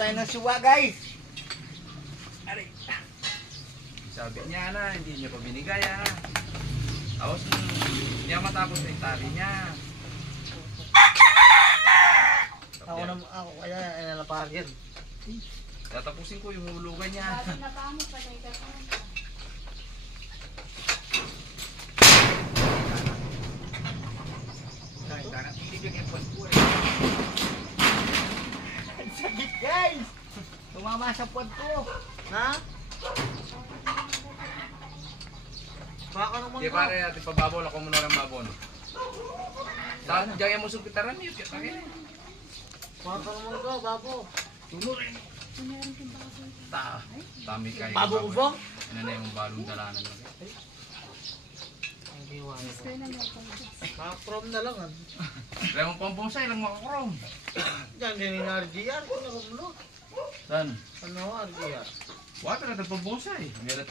tayo ng suwa, guys. Aray. Sabi niya na, hindi niya pa binigay ah. Tapos, hindi niya matapos na yung tali niya. Ako kaya nalapagan. Tatapusin ko yung hulugan niya. Sabi na pa mo, patay ka pa. Ang sakit, guys. Tumama sa puwad ko. Ha? Baka naman Di pare, ating pababol ako muna ng babon. Saan diyan mo sung gitaran niyo, kita kaya. Baka naman ka, babo. Tunurin. Tami kayo. Babo ko ba? Ano na yung balong dalanan mo. Ang diwan ko. Kaya na lang pang Makakrom na lang. Kaya mo pang bonsai lang makakrom. Diyan din yung RGR. Kung nakamulo. Saan? Ano RGR? Wala na pang bonsai. Meron